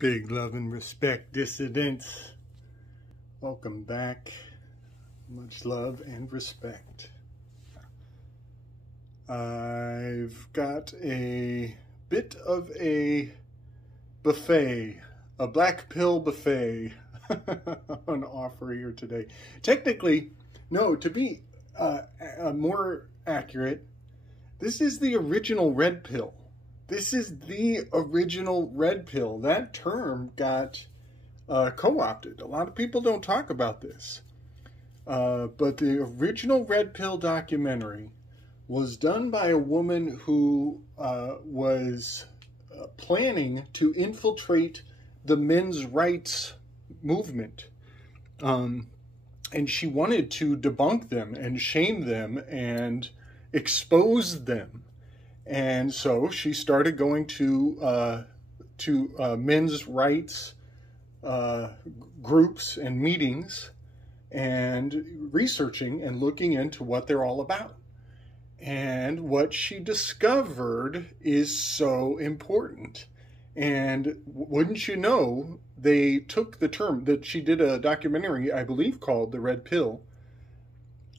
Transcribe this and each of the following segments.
Big love and respect, dissidents. Welcome back. Much love and respect. I've got a bit of a buffet, a black pill buffet on offer here today. Technically, no, to be more accurate, this is the original red pill. This is the original red pill. That term got co-opted. A lot of people don't talk about this. But the original red pill documentary was done by a woman who was planning to infiltrate the men's rights movement. And she wanted to debunk them and shame them and expose them. And so she started going to men's rights groups and meetings and researching and looking into what they're all about. And what she discovered is so important. And wouldn't you know, they took the term that she did a documentary, I believe, called The Red Pill.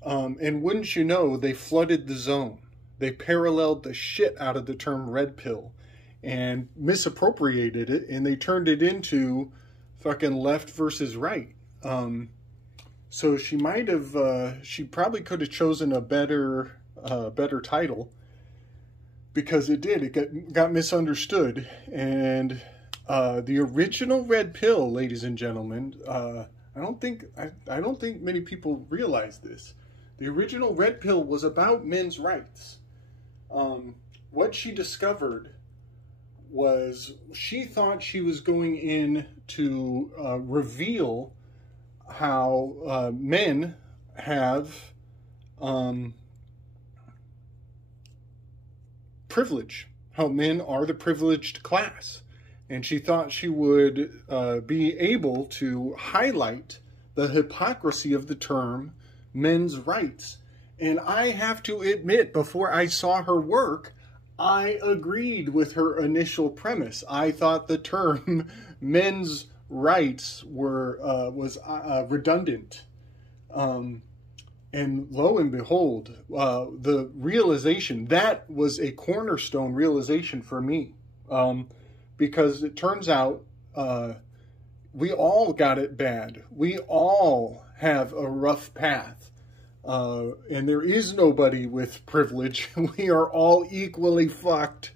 And wouldn't you know, they flooded the zone. They paralleled the shit out of the term red pill and misappropriated it, and they turned it into fucking left versus right. So she might have, she probably could have chosen a better title, because it did. It got misunderstood. And the original red pill, ladies and gentlemen, I don't think many people realize this. The original red pill was about men's rights. What she discovered was she thought she was going in to reveal how men have privilege, how men are the privileged class. And she thought she would be able to highlight the hypocrisy of the term men's rights. And I have to admit, before I saw her work, I agreed with her initial premise. I thought the term men's rights was redundant. And lo and behold, the realization, that was a cornerstone realization for me. Because it turns out we all got it bad. We all have a rough path. And there is nobody with privilege. We are all equally fucked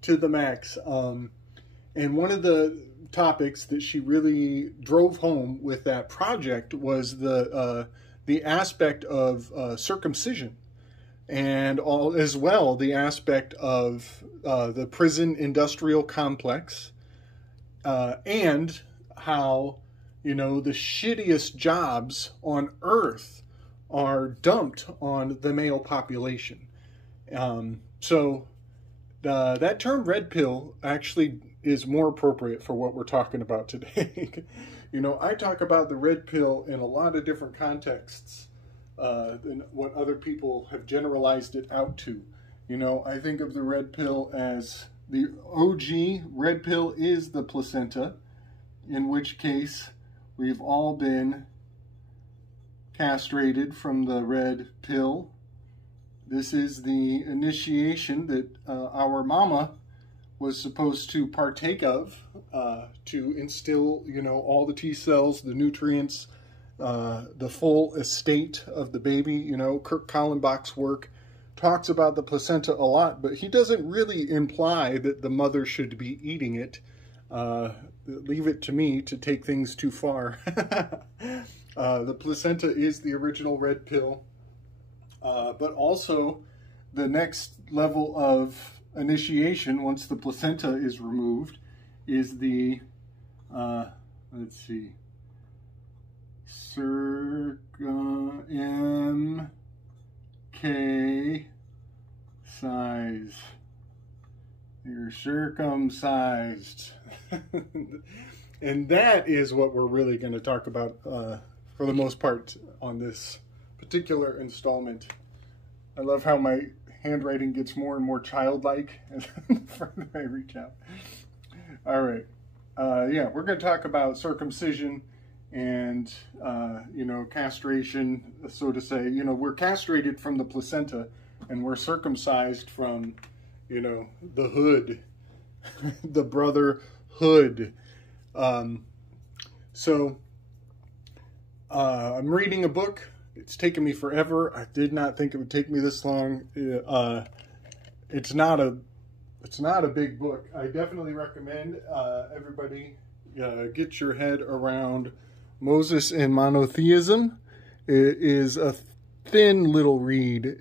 to the max. And one of the topics that she really drove home with that project was the aspect of circumcision, and as well the aspect of the prison industrial complex, and how, you know, the shittiest jobs on earth are dumped on the male population. So that term red pill actually is more appropriate for what we're talking about today. You know, I talk about the red pill in a lot of different contexts than what other people have generalized it out to. You know, I think of the red pill as the OG red pill is the placenta, in which case we've all been castrated from the red pill. This is the initiation that our mama was supposed to partake of to instill, you know, all the T cells, the nutrients, the full estate of the baby. You know, Kirk Kallenbach's work talks about the placenta a lot, but he doesn't really imply that the mother should be eating it. Leave it to me to take things too far. The placenta is the original red pill, but also the next level of initiation, once the placenta is removed, is the, let's see, size. You're circumcised. And that is what we're really going to talk about for the most part on this particular installment. I love how my handwriting gets more and more childlike the further I reach out. All right. yeah, we're going to talk about circumcision and, castration, so to say. We're castrated from the placenta, and we're circumcised from, the hood, the brotherhood. I'm reading a book. It's taken me forever. I did not think it would take me this long. It's not a big book. I definitely recommend everybody get your head around Moses and monotheism. It is a thin little read,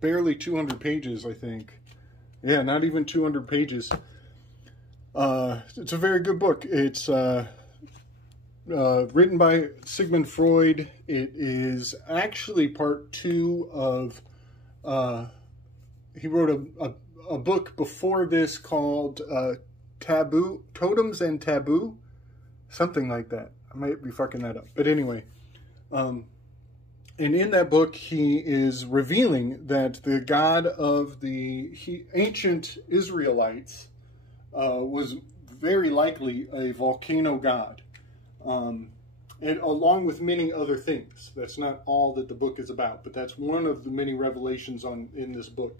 barely 200 pages, I think. Yeah, not even 200 pages. It's a very good book. It's written by Sigmund Freud. It is actually part 2 of, he wrote a book before this called Totems and Taboo, something like that. I might be fucking that up. But anyway, and in that book, he is revealing that the God of the ancient Israelites was very likely a volcano god. And along with many other things. That's not all that the book is about, but that's one of the many revelations in this book.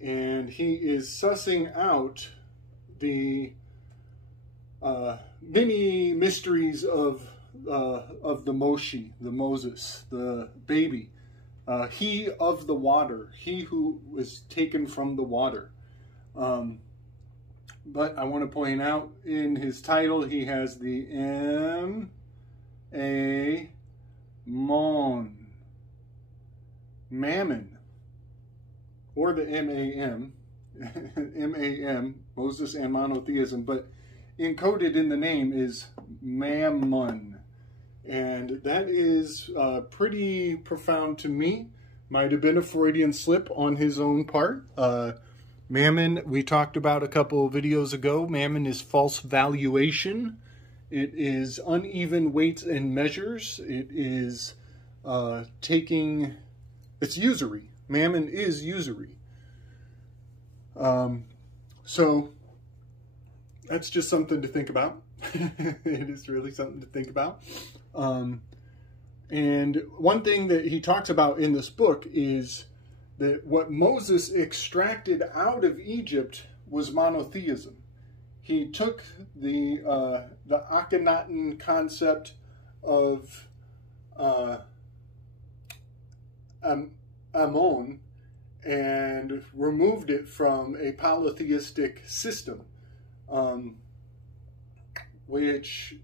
And he is sussing out the many mysteries of the Moses, the baby, he of the water, he who was taken from the water. But I want to point out in his title, he has the Mammon, or the M-A-M, Moses and monotheism, but encoded in the name is Mammon. And that is pretty profound to me. Might have been a Freudian slip on his own part. Mammon, we talked about a couple of videos ago. Mammon is false valuation. It is uneven weights and measures. It is it's usury. Mammon is usury. So that's just something to think about. It is really something to think about. And one thing that he talks about in this book is that what Moses extracted out of Egypt was monotheism. He took the Akhenaten concept of Ammon and removed it from a polytheistic system, which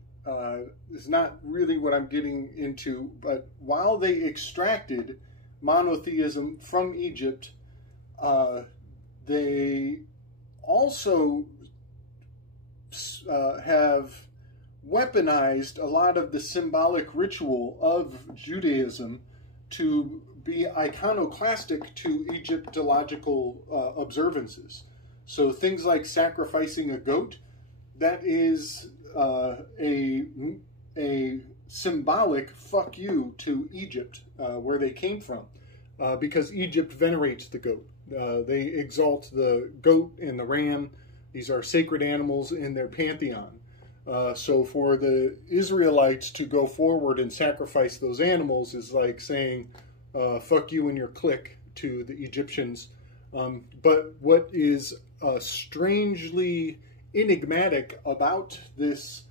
is not really what I'm getting into. But while they extracted monotheism from Egypt, they also have weaponized a lot of the symbolic ritual of Judaism to be iconoclastic to Egyptological observances. So things like sacrificing a goat, that is a symbolic fuck you to Egypt, where they came from, because Egypt venerates the goat. They exalt the goat and the ram. These are sacred animals in their pantheon. So for the Israelites to go forward and sacrifice those animals is like saying, fuck you and your clique to the Egyptians. But what is strangely enigmatic about this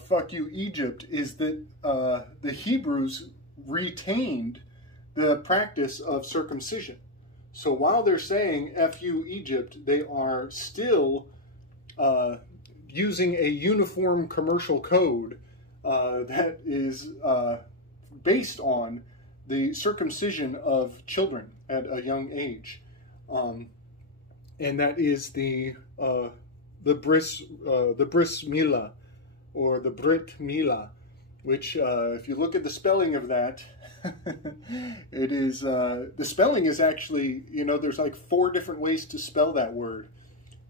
fuck you Egypt is that the Hebrews retained the practice of circumcision. So while they're saying F you Egypt, they are still using a uniform commercial code that is based on the circumcision of children at a young age. And that is the bris milah, or the Brit Milah, which if you look at the spelling of that, it is, the spelling is actually, there's like 4 different ways to spell that word.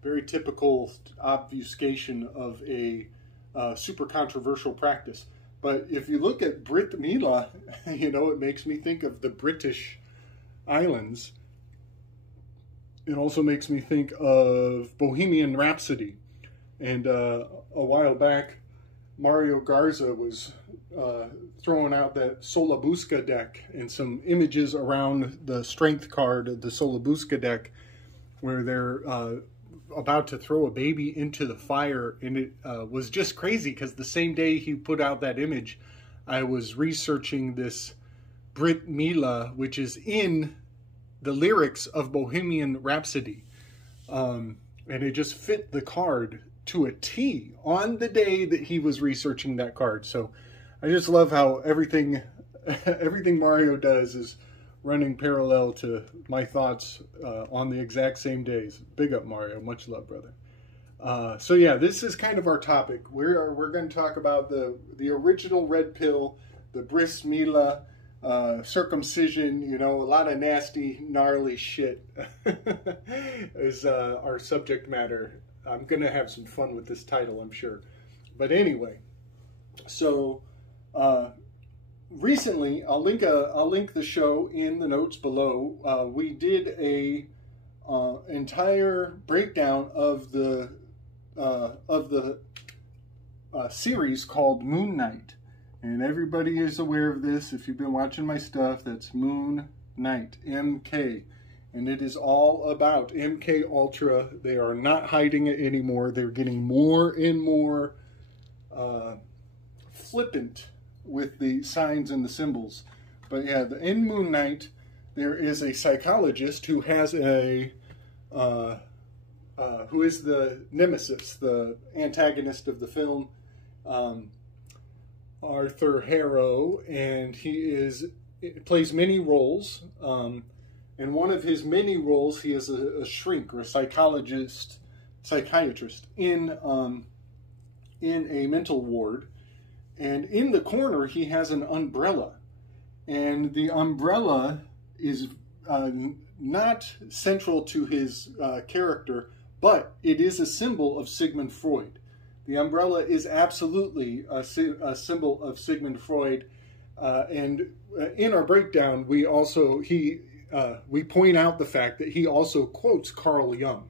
Very typical obfuscation of a super controversial practice. But if you look at Brit Milah, it makes me think of the British Islands. It also makes me think of Bohemian Rhapsody. And a while back, Mario Garza was throwing out that Solabusca deck and some images around the strength card of the Solabusca deck where they're about to throw a baby into the fire. And it was just crazy because the same day he put out that image, I was researching this Brit Mila, which is in the lyrics of Bohemian Rhapsody. And it just fit the card to a T on the day that he was researching that card. So I just love how everything Mario does is running parallel to my thoughts on the exact same days. Big up, Mario. Much love, brother. So yeah, this is kind of our topic. We're going to talk about the original red pill, the bris milah, circumcision. You know, a lot of nasty, gnarly shit is our subject matter. I'm going to have some fun with this title, I'm sure. But anyway, so recently, I'll link the show in the notes below. We did a entire breakdown of the series called Moon Knight, and everybody is aware of this. If you've been watching my stuff, that's Moon Knight, MK. And it is all about MK Ultra. They are not hiding it anymore. They're getting more and more flippant with the signs and the symbols. But yeah, in Moon Knight, there is a psychologist who has who is the nemesis, the antagonist of the film, Arthur Harrow, and he plays many roles. In one of his many roles, he is a shrink or a psychiatrist in a mental ward. And in the corner, he has an umbrella. And the umbrella is not central to his character, but it is a symbol of Sigmund Freud. The umbrella is absolutely a symbol of Sigmund Freud. And in our breakdown, we point out the fact that he also quotes Carl Jung.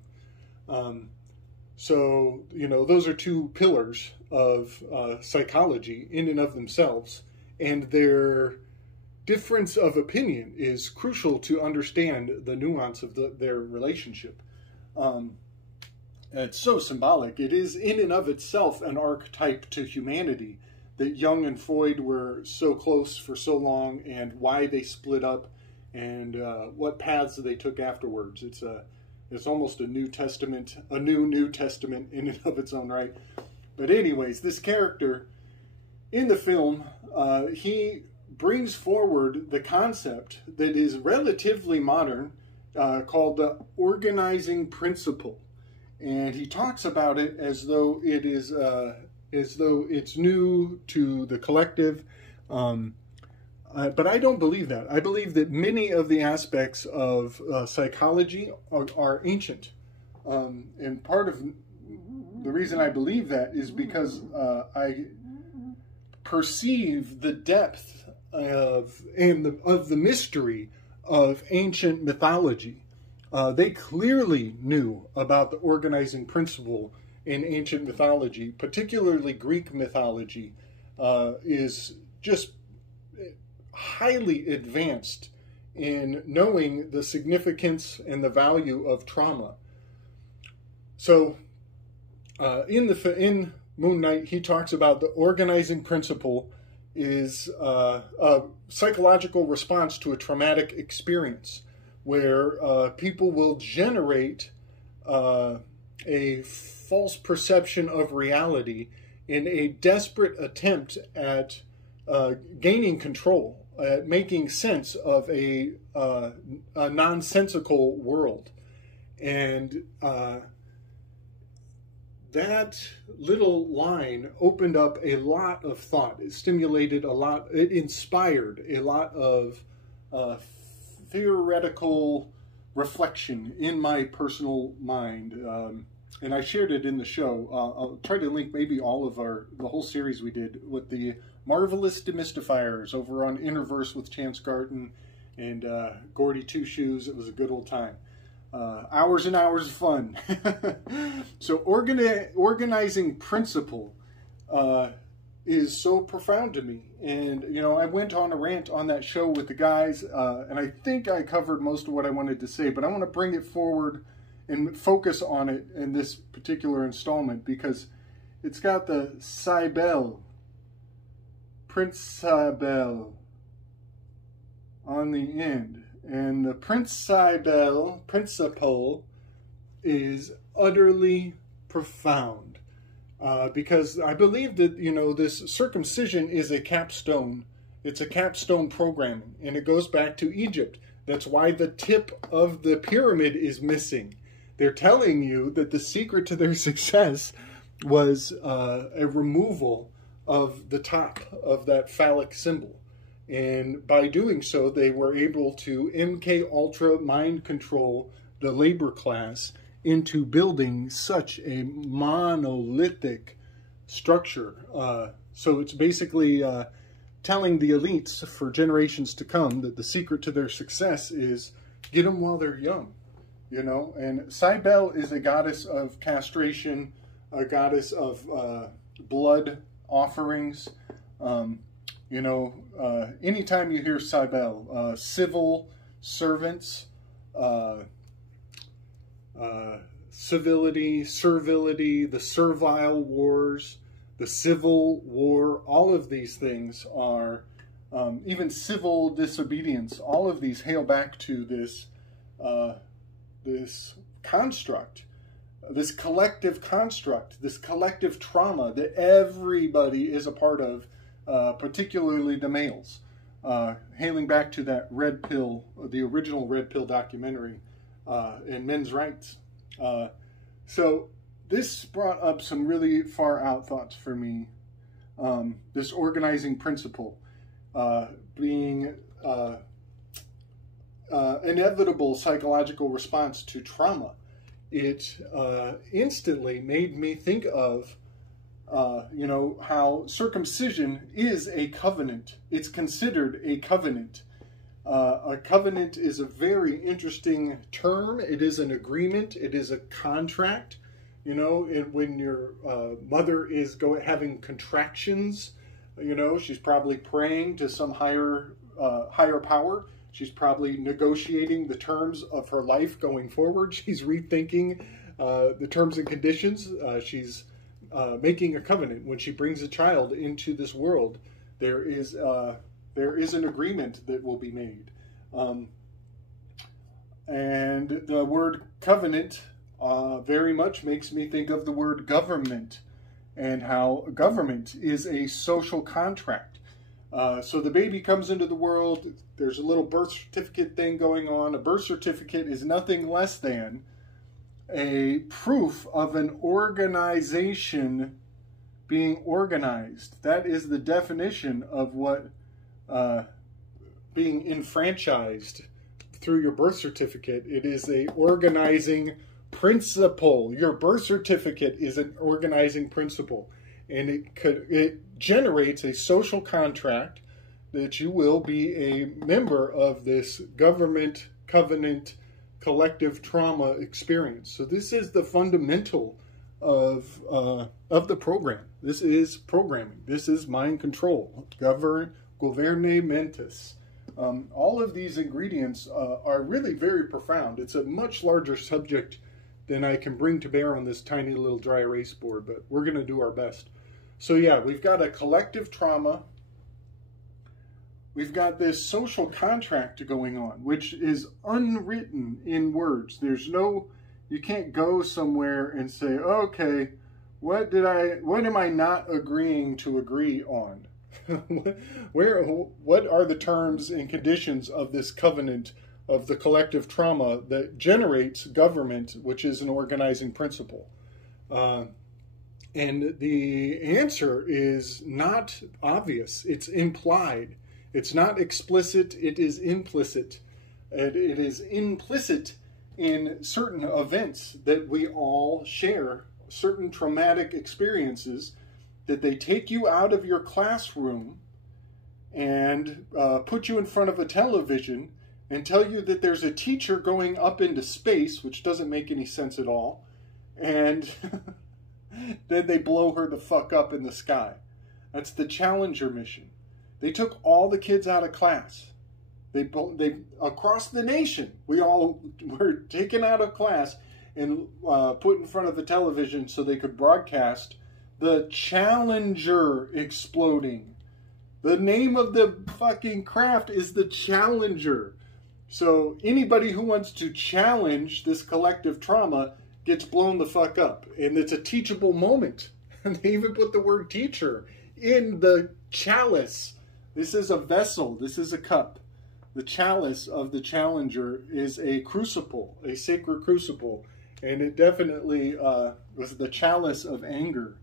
So, you know, those are two pillars of psychology in and of themselves, and their difference of opinion is crucial to understand the nuance of their relationship. It's so symbolic. It is in and of itself an archetype to humanity, that Jung and Freud were so close for so long, and why they split up, and what paths they took afterwards. It's almost a New Testament in and of its own right. But anyways, this character in the film, he brings forward the concept that is relatively modern, called the organizing principle, and he talks about it as though it's new to the collective. But I don't believe that. I believe that many of the aspects of psychology are ancient. And part of the reason I believe that is because I perceive the depth of the mystery of ancient mythology. They clearly knew about the organizing principle in ancient mythology, particularly Greek mythology, is just highly advanced in knowing the significance and the value of trauma. So in Moon Knight, he talks about the organizing principle is a psychological response to a traumatic experience, where people will generate a false perception of reality in a desperate attempt at gaining control, at making sense of a nonsensical world. And that little line opened up a lot of thought. It stimulated a lot, it inspired a lot of theoretical reflection in my personal mind. And I shared it in the show. I'll try to link maybe all of the whole series we did with the Marvelous Demystifiers over on Interverse with Chance Garton and Gordy Two Shoes. It was a good old time. Hours and hours of fun. So organizing principle is so profound to me. And, you know, I went on a rant on that show with the guys, and I think I covered most of what I wanted to say, but I want to bring it forward and focus on it in this particular installment because it's got the Cybele, Prince Cybele on the end. And the Prince Cybele principle is utterly profound because I believe that, you know, this circumcision is a capstone. It's a capstone programming, and it goes back to Egypt. That's why the tip of the pyramid is missing. They're telling you that the secret to their success was a removal of the top of that phallic symbol. And by doing so, they were able to MK Ultra mind control the labor class into building such a monolithic structure. So it's basically telling the elites for generations to come that the secret to their success is get them while they're young, you know. And Cybele is a goddess of castration, a goddess of blood offerings. You know, anytime you hear Cybele, civil servants, civility, servility, the servile wars, the civil war, all of these things are, even civil disobedience, all of these hail back to this, this construct, this collective construct, this collective trauma that everybody is a part of, particularly the males, hailing back to that Red Pill, the original Red Pill documentary, and men's rights. So this brought up some really far out thoughts for me. This organizing principle being inevitable psychological response to trauma. It instantly made me think of you know, how circumcision is a covenant. It's considered a covenant. A covenant is a very interesting term. It is an agreement. It is a contract. You know, when your mother is having contractions, you know, she's probably praying to some higher power. She's probably negotiating the terms of her life going forward. She's rethinking the terms and conditions. She's making a covenant. When she brings a child into this world, there is an agreement that will be made. And the word covenant very much makes me think of the word government, and how government is a social contract. So the baby comes into the world, there's a little birth certificate thing going on. A birth certificate is nothing less than a proof of an organization being organized. That is the definition of what being enfranchised through your birth certificate. It is a organizing principle. Your birth certificate is an organizing principle, and it generates a social contract that you will be a member of this government covenant collective trauma experience. So this is the fundamental of the program. This is programming. This is mind control. Governe mentis. All of these ingredients are really very profound. It's a much larger subject than I can bring to bear on this tiny little dry erase board, but we're going to do our best. So yeah, we've got a collective trauma. We've got this social contract going on, which is unwritten in words. There's no, you can't go somewhere and say, okay, what am I not agreeing to agree on? What are the terms and conditions of this covenant of the collective trauma that generates government, which is an organizing principle? And the answer is not obvious. It's implied. It's not explicit. It is implicit. It is implicit in certain events that we all share, certain traumatic experiences that they take you out of your classroom and put you in front of a television and tell you that there's a teacher going up into space, which doesn't make any sense at all, and then they blow her the fuck up in the sky. That's the Challenger mission. They took all the kids out of class. They across the nation, we all were taken out of class and put in front of the television so they could broadcast the Challenger exploding. The name of the fucking craft is the Challenger. So anybody who wants to challenge this collective trauma gets blown the fuck up. And it's a teachable moment. And they even put the word teacher in the chalice. This is a vessel. This is a cup. The chalice of the Challenger is a crucible, a sacred crucible. And it definitely was the chalice of anger.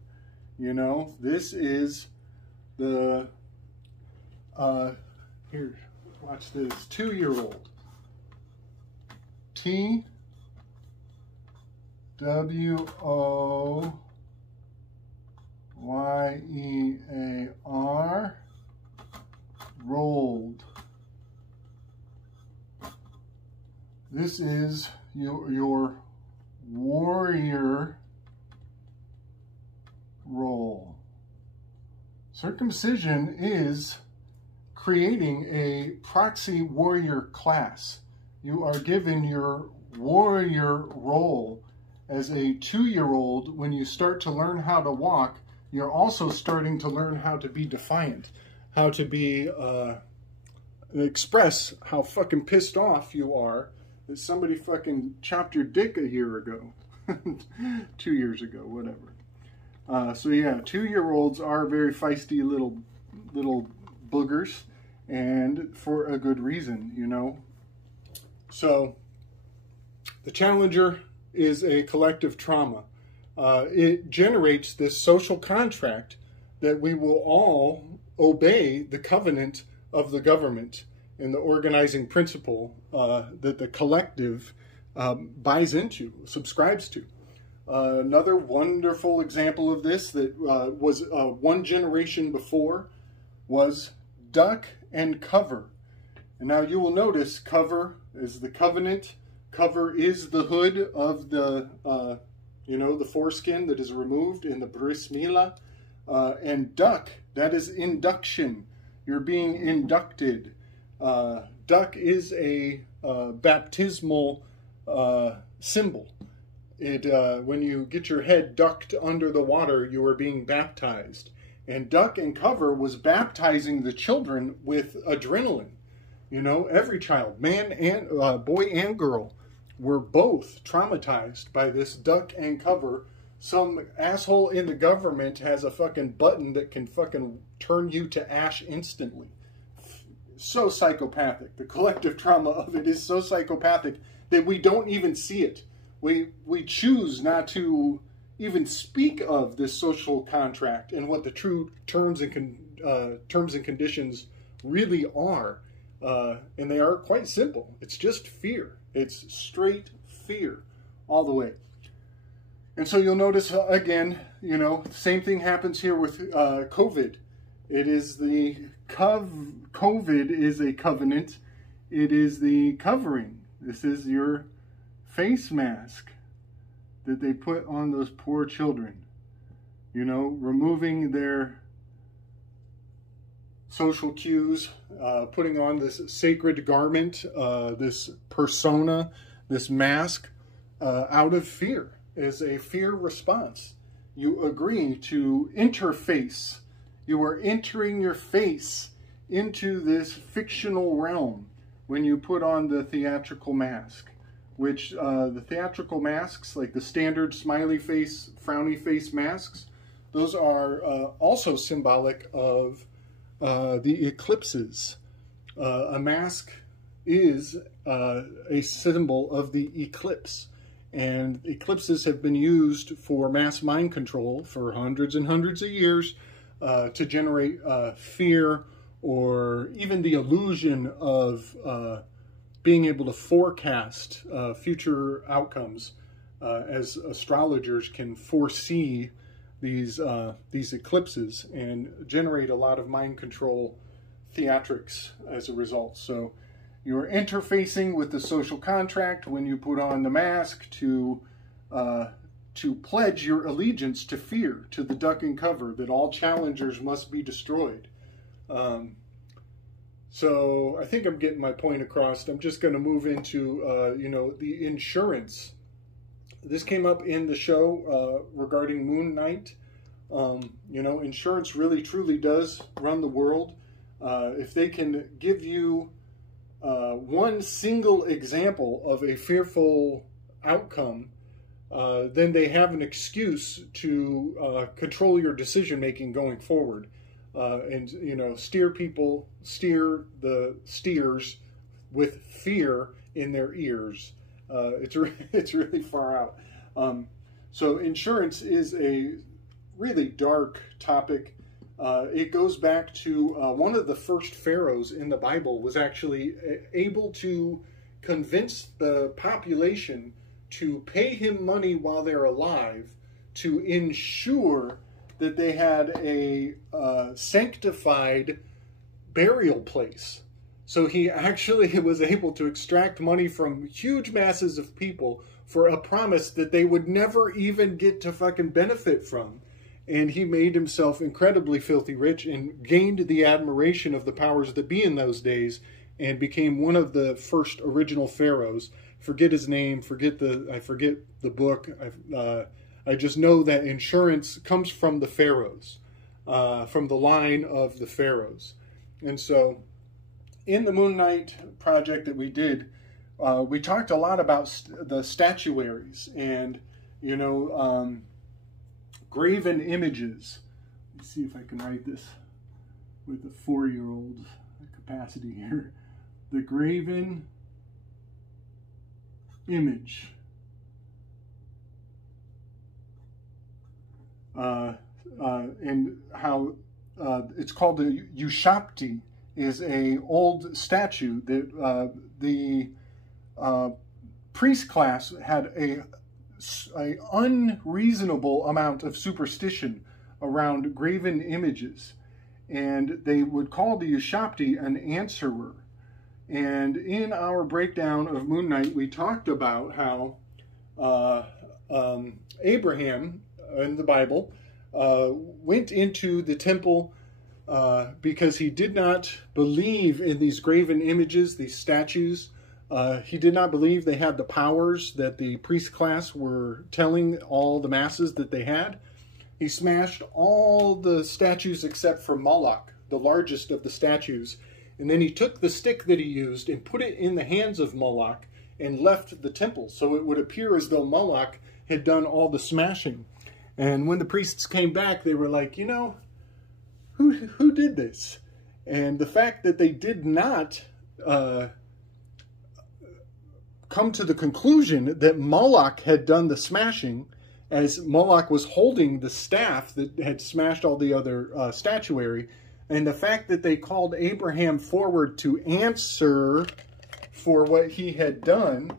You know, this is the, here, watch this, 2-year-old. T-W-O-Y-E-A-R, rolled. This is your warrior role. Circumcision is creating a proxy warrior class. You are given your warrior role as a 2-year-old. When you start to learn how to walk, you're also starting to learn how to be defiant, how to be, express how fucking pissed off you are that somebody fucking chopped your dick a year ago, 2 years ago, whatever. So yeah, 2-year-olds are very feisty little boogers, and for a good reason, you know. So the Challenger is a collective trauma. It generates this social contract that we will all obey the covenant of the government and the organizing principle that the collective buys into, subscribes to. Another wonderful example of this that was one generation before was duck and cover. And now you will notice cover is the covenant. Cover is the hood of the, the foreskin that is removed in the bris milah. And duck, that is induction. You're being inducted. Duck is a baptismal symbol. When you get your head ducked under the water, you are being baptized. And duck and cover was baptizing the children with adrenaline. You know, every child, man and boy and girl, were both traumatized by this duck and cover. Some asshole in the government has a fucking button that can fucking turn you to ash instantly. So psychopathic. The collective trauma of it is so psychopathic that we don't even see it. We choose not to even speak of this social contract and what the true terms and conditions really are. And they are quite simple. It's just fear. It's straight fear all the way. And so you'll notice, again, you know, same thing happens here with COVID. It is the COVID is a covenant. It is the covering. This is your face mask that they put on those poor children. You know, removing their social cues, putting on this sacred garment, this persona, this mask, out of fear, as a fear response. You agree to interface. You are entering your face into this fictional realm when you put on the theatrical mask, which the theatrical masks, like the standard smiley face, frowny face masks, those are also symbolic of the eclipses. A mask is a symbol of the eclipse, and eclipses have been used for mass mind control for hundreds and hundreds of years to generate fear, or even the illusion of being able to forecast future outcomes, as astrologers can foresee these eclipses and generate a lot of mind control theatrics as a result. So you're interfacing with the social contract when you put on the mask to pledge your allegiance to fear, to the duck and cover, that all challengers must be destroyed. So I think I'm getting my point across. I'm just going to move into, you know, the insurance. This came up in the show regarding Moon Knight. You know, insurance really truly does run the world. If they can give you one single example of a fearful outcome, then they have an excuse to control your decision making going forward, and, you know, steer the steers with fear in their ears. It's really far out. So insurance is a really dark topic. It goes back to one of the first pharaohs in the Bible was actually able to convince the population to pay him money while they're alive to ensure that they had a sanctified burial place. So he actually was able to extract money from huge masses of people for a promise that they would never even get to fucking benefit from. And he made himself incredibly filthy rich and gained the admiration of the powers that be in those days and became one of the first original pharaohs. Forget his name, I forget the book. I just know that insurance comes from the pharaohs, from the line of the pharaohs. And so in the Moon Knight project that we did, we talked a lot about the statuaries and, you know, graven images. Let's see if I can write this with a 4-year-old capacity here. The graven image. And how it's called the Ushapti is a old statue that the priest class had a unreasonable amount of superstition around graven images, and they would call the Ushapti an answerer. And in our breakdown of Moon Knight, we talked about how Abraham in the Bible went into the temple because he did not believe in these graven images, these statues. He did not believe they had the powers that the priest class were telling all the masses that they had. He smashed all the statues except for Moloch, the largest of the statues. And then he took the stick that he used and put it in the hands of Moloch and left the temple. So it would appear as though Moloch had done all the smashing. And when the priests came back, they were like, you know, who did this? And the fact that they did not come to the conclusion that Moloch had done the smashing, as Moloch was holding the staff that had smashed all the other statuary, and the fact that they called Abraham forward to answer for what he had done,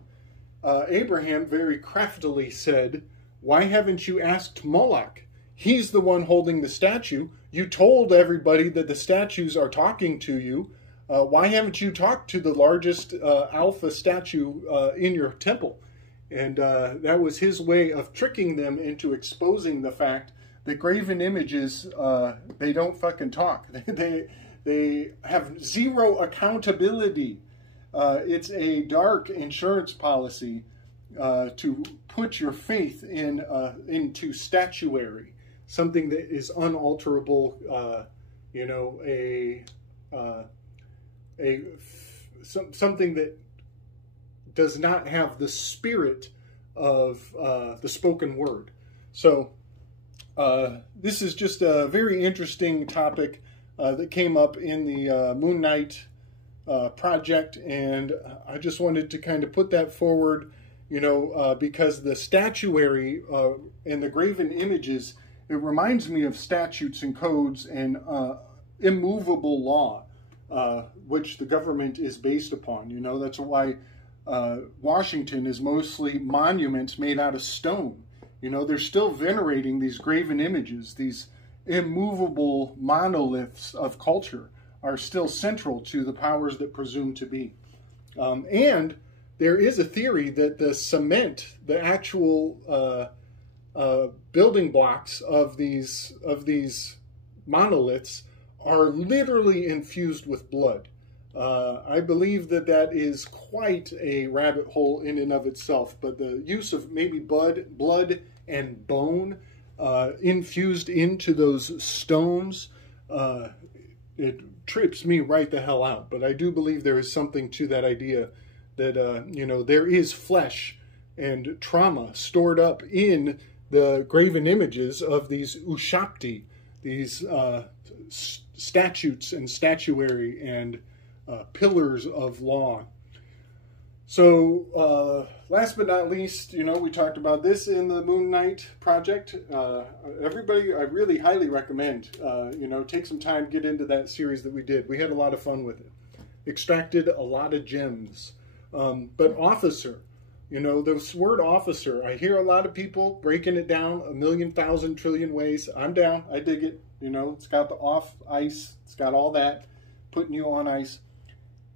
Abraham very craftily said, "Why haven't you asked Moloch? He's the one holding the statue. You told everybody that the statues are talking to you. Why haven't you talked to the largest alpha statue in your temple?" And that was his way of tricking them into exposing the fact that graven images, they don't fucking talk. They have zero accountability. It's a dark insurance policy to put your faith into statuary, something that is unalterable. You know, something that does not have the spirit of the spoken word. So this is just a very interesting topic that came up in the Moon Knight project, and I just wanted to kind of put that forward, you know, because the statuary and the graven images, it reminds me of statutes and codes and immovable law, which the government is based upon. You know, that's why Washington is mostly monuments made out of stone. You know, they're still venerating these graven images. These immovable monoliths of culture are still central to the powers that presume to be. And there is a theory that the cement, the actual building blocks of these monoliths, are literally infused with blood. I believe that that is quite a rabbit hole in and of itself, but the use of maybe blood and bone infused into those stones, it trips me right the hell out. But I do believe there is something to that idea that, you know, there is flesh and trauma stored up in the graven images of these ushapti, these statutes and statuary and pillars of law. So last but not least, you know, we talked about this in the Moon Knight project. Everybody, I really highly recommend, you know, take some time, get into that series that we did. We had a lot of fun with it. Extracted a lot of gems. But officer, you know, this word officer, I hear a lot of people breaking it down a million, thousand, trillion ways. I'm down. I dig it. You know, it's got the off ice. It's got all that, putting you on ice.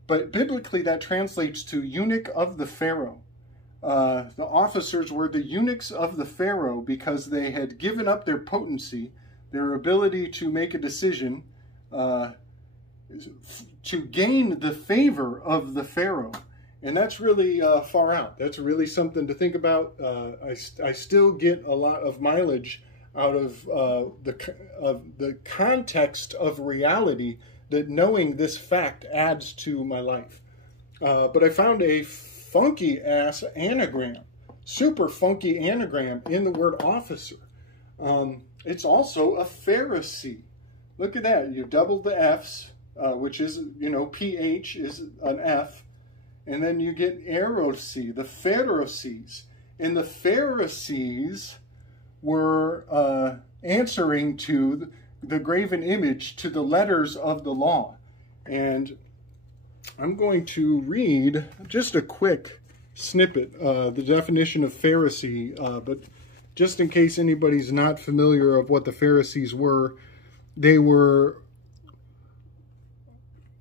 But biblically, that translates to eunuch of the Pharaoh. The officers were the eunuchs of the Pharaoh because they had given up their potency, their ability to make a decision, to gain the favor of the Pharaoh. And that's really far out. That's really something to think about. I still get a lot of mileage out of the context of reality that knowing this fact adds to my life. But I found a funky ass anagram, super funky anagram in the word officer. It's also a Pharisee. Look at that. You double the F's, which is, you know, PH is an F. And then you get erosi, the Pharisees. And the Pharisees were answering to the graven image, to the letters of the law. And I'm going to read just a quick snippet, the definition of Pharisee, but just in case anybody's not familiar of what the Pharisees were, they were,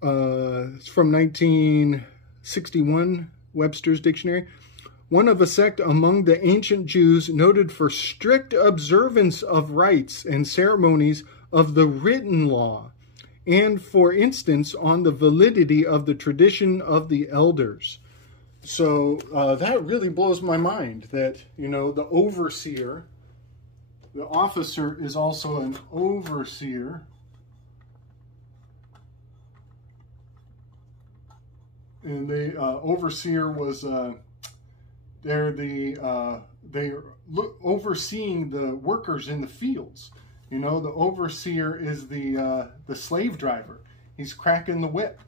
it's from 1961, Webster's Dictionary, one of a sect among the ancient Jews noted for strict observance of rites and ceremonies of the written law, and for instance on the validity of the tradition of the elders. So that really blows my mind that, you know, the overseer, the officer is also an overseer. And the overseer was they're overseeing the workers in the fields. You know, the overseer is the slave driver. He's cracking the whip,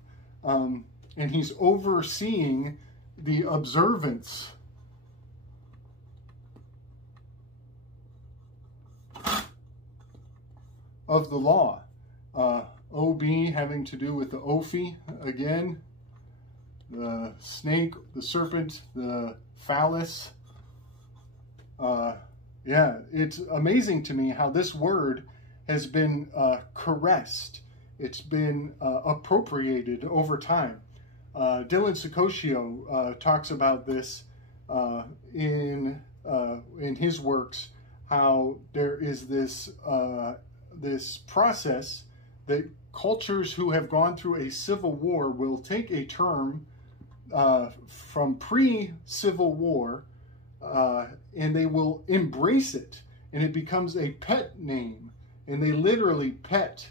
and he's overseeing the observance of the law. OB having to do with the Ophi again. The snake, the serpent, the phallus. Yeah, it's amazing to me how this word has been caressed. It's been appropriated over time. Dylan Secosio talks about this in his works, how there is this this process that cultures who have gone through a civil war will take a term from pre-Civil War, and they will embrace it, and it becomes a pet name, and they literally pet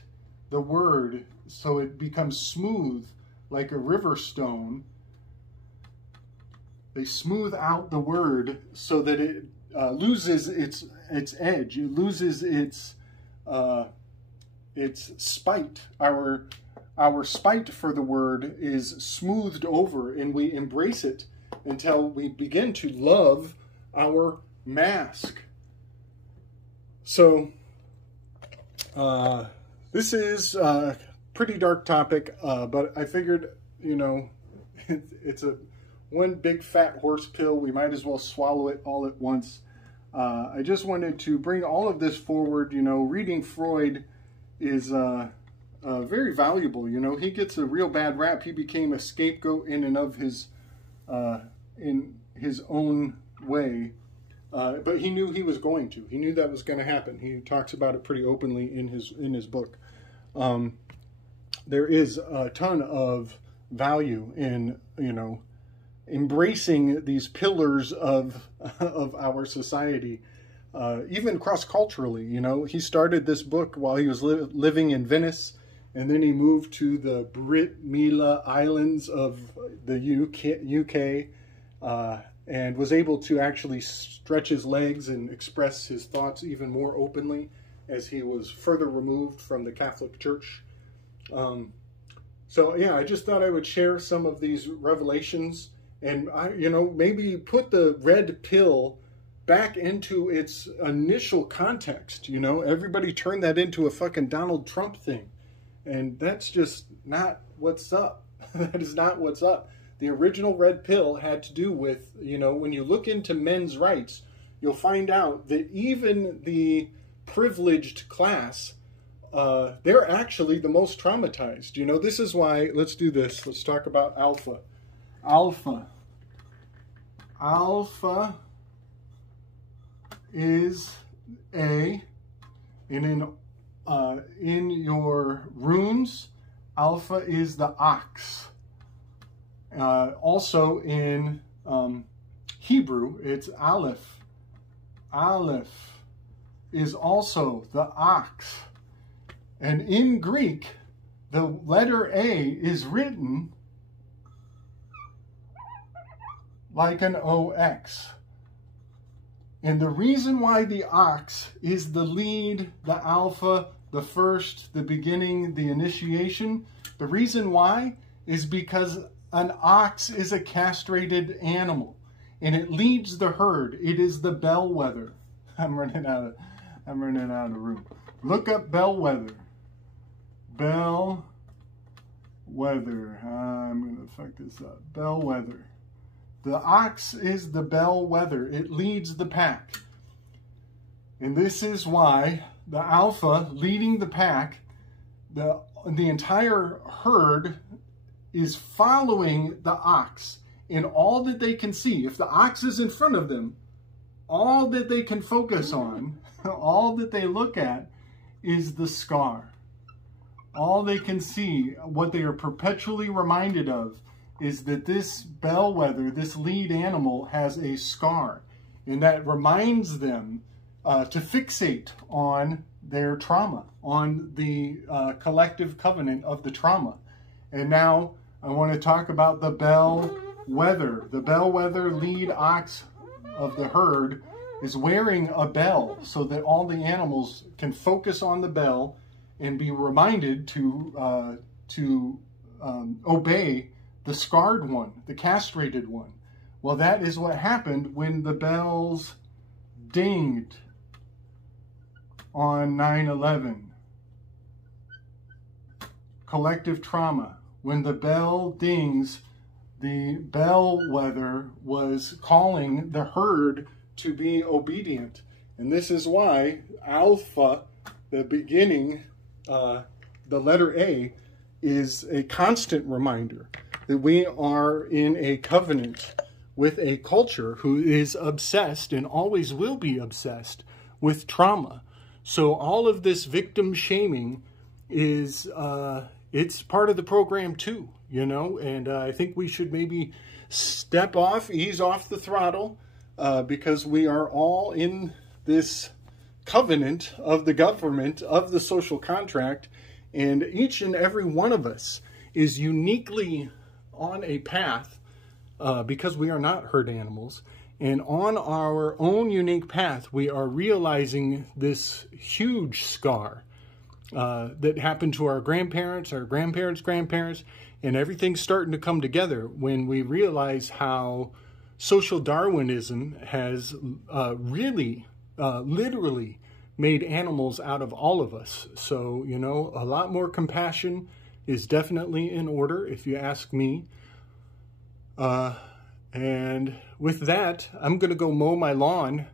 the word so it becomes smooth like a river stone. They smooth out the word so that it loses its edge. It loses its spite. Our spite for the word is smoothed over, and we embrace it until we begin to love our mask. So this is a pretty dark topic, but I figured, you know, it's one big fat horse pill. We might as well swallow it all at once. I just wanted to bring all of this forward. You know, reading Freud is very valuable. You know, he gets a real bad rap. He became a scapegoat in and of in his own way. But he knew he was going to. He knew that was going to happen. He talks about it pretty openly in his book. There is a ton of value in, embracing these pillars of our society, even cross-culturally. He started this book while he was living in Venice, and then he moved to the Brit Mila Islands of the UK, and was able to actually stretch his legs and express his thoughts even more openly as he was further removed from the Catholic Church. So yeah, I just thought I would share some of these revelations, and maybe put the red pill back into its initial context. Everybody turned that into a fucking Donald Trump thing, and that's just not what's up. That is not what's up. The original red pill had to do with, when you look into men's rights, you'll find out that even the privileged class, they're actually the most traumatized. This is why, let's do this. Let's talk about alpha. Alpha is in your runes, alpha is the ox. Also in Hebrew, it's aleph. Aleph is also the ox. And in Greek, the letter A is written like an OX. And the reason why the ox is the lead, the alpha, the first, the beginning, the initiation, the reason why is because an ox is a castrated animal, and it leads the herd. It is the bellwether. I'm running out of room. Look up bellwether. Bellwether. I'm gonna fuck this up. Bellwether. The ox is the bellwether. It leads the pack. And this is why the alpha leading the pack, the entire herd is following the ox in all that they can see. If the ox is in front of them, all that they can focus on, all that they look at is the scar. All they can see, what they are perpetually reminded of, is that this bellwether, this lead animal, has a scar. And that reminds them to fixate on their trauma, on the collective covenant of the trauma. And now I want to talk about the bellwether. The bellwether lead ox of the herd is wearing a bell so that all the animals can focus on the bell and be reminded to obey the scarred one, the castrated one. Well, that is what happened when the bells dinged on 9/11. Collective trauma. When the bell dings, the bellwether was calling the herd to be obedient. And this is why alpha, the beginning, the letter A, is a constant reminder that we are in a covenant with a culture who is obsessed and always will be obsessed with trauma. So all of this victim shaming is, it's part of the program too, and I think we should maybe step off, ease off the throttle, because we are all in this covenant of the government, of the social contract, and each and every one of us is uniquely on a path, because we are not herd animals, and on our own unique path, we are realizing this huge scar that happened to our grandparents, grandparents, and everything's starting to come together when we realize how social Darwinism has really, literally made animals out of all of us. So, a lot more compassion is definitely in order, if you ask me. And with that, I'm going to go mow my lawn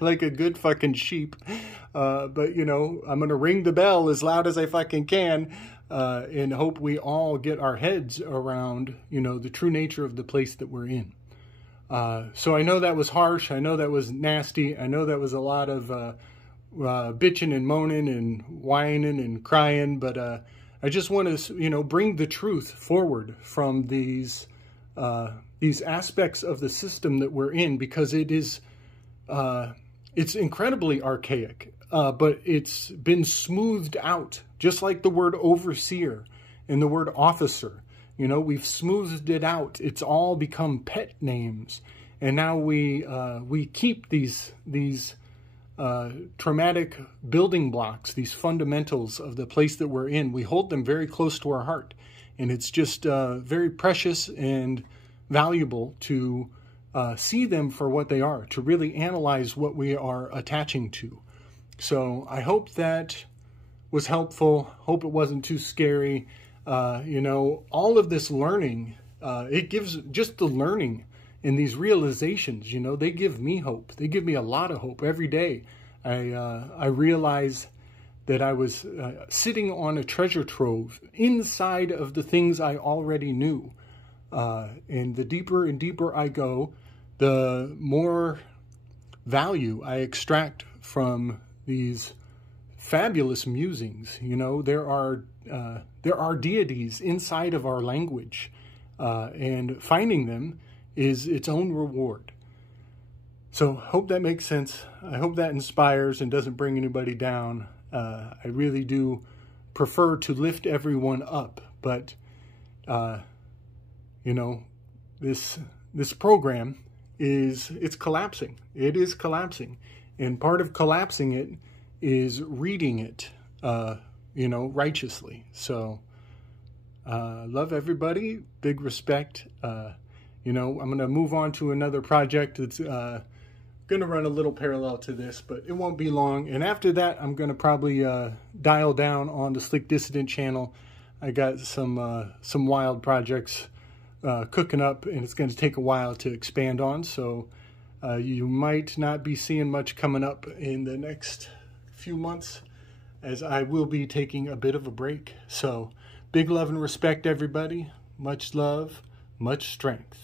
like a good fucking sheep. But, I'm going to ring the bell as loud as I fucking can. and hope we all get our heads around, the true nature of the place that we're in. So I know that was harsh. I know that was nasty. I know that was a lot of bitching and moaning and whining and crying, but I just want to, bring the truth forward from these aspects of the system that we're in, because it's incredibly archaic, but it's been smoothed out, just like the word overseer and the word officer. We've smoothed it out. It's all become pet names, and now we keep these traumatic building blocks, these fundamentals of the place that we're in. We hold them very close to our heart, and it's just very precious and valuable to see them for what they are, to really analyze what we are attaching to. So I hope that was helpful. Hope it wasn't too scary. All of this learning, it gives just the learning and these realizations, they give me hope. They give me a lot of hope every day. I realize that I was sitting on a treasure trove inside of the things I already knew. And the deeper and deeper I go, the more value I extract from these fabulous musings. There are deities inside of our language, and finding them is its own reward. So hope that makes sense. I hope that inspires and doesn't bring anybody down. I really do prefer to lift everyone up, but this program it's collapsing. It is collapsing, and part of collapsing it is reading it righteously. So love everybody, big respect. I'm going to move on to another project that's going to run a little parallel to this, but it won't be long. And after that, I'm going to probably dial down on the Slick Dissident channel. I got some wild projects cooking up, and it's going to take a while to expand on. So you might not be seeing much coming up in the next few months, as I will be taking a bit of a break. So big love and respect, everybody. Much love, much strength.